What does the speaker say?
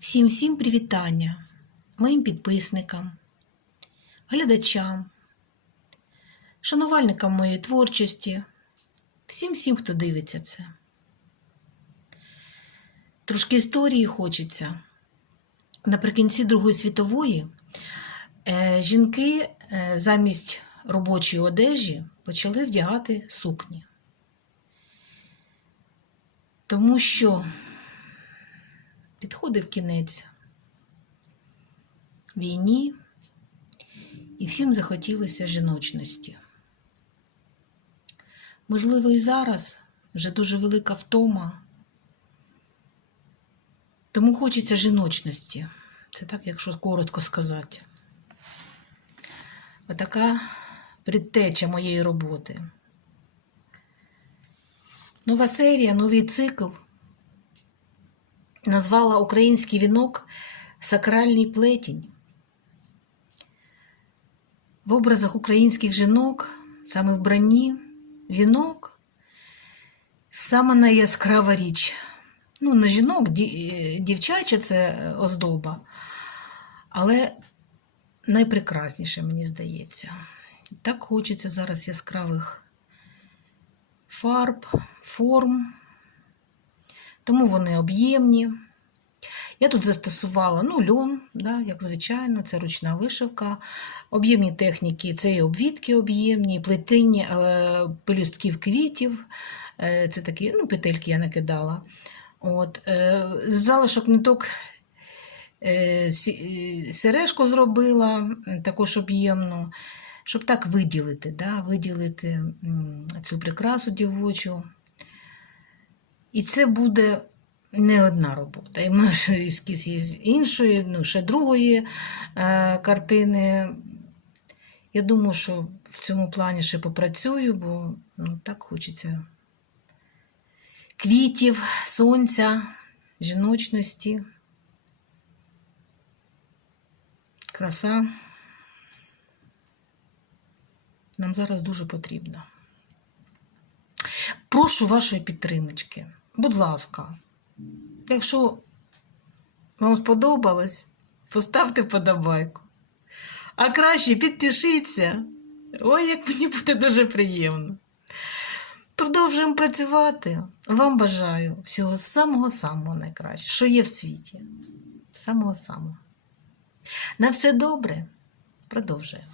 Всім всім привітання моїм підписникам, глядачам, шанувальникам моєї творчості, всім всім, хто дивиться це. Трошки історії хочеться. Наприкінці Другої світової е, жінки е, замість робочої одежі почали вдягати сукні. Тому що підходив кінець війні, і всім захотілося жіночності. Можливо, і зараз вже дуже велика втома, тому хочеться жіночності. Це так, якщо коротко сказати. Отака предтеча моєї роботи. Нова серія, новий цикл назвала український вінок Сакральний плетінь. В образах українських жінок, саме в бранні, вінок сама найяскрава річ. Ну, не жінок, дівчача це оздоба, але найпрекрасніше, мені здається. Так хочеться зараз яскравих фарб, форм, тому вони об'ємні. Я тут застосувала ну, льон, да, як звичайно, це ручна вишивка. Об'ємні техніки це і обвідки об'ємні, плетіння е, пелюстків квітів. Е, це такі ну, петельки я накидала. От, е, залишок ниток е, е, сережку зробила, також об'ємну, щоб так виділити, да, виділити цю прикрасу дівочу. І це буде не одна робота. І ще ескіз є з іншої, ну, ще другої е, картини. Я думаю, що в цьому плані ще попрацюю, бо ну, так хочеться квітів, сонця, жіночності. Краса нам зараз дуже потрібна. Прошу вашої підтримочки. Будь ласка, якщо вам сподобалось, поставте подобайку. А краще підпишіться. Ой, як мені буде дуже приємно. Продовжуємо працювати. Вам бажаю всього самого-самого найкращого, що є в світі. Самого-самого. На все добре. Продовжуємо.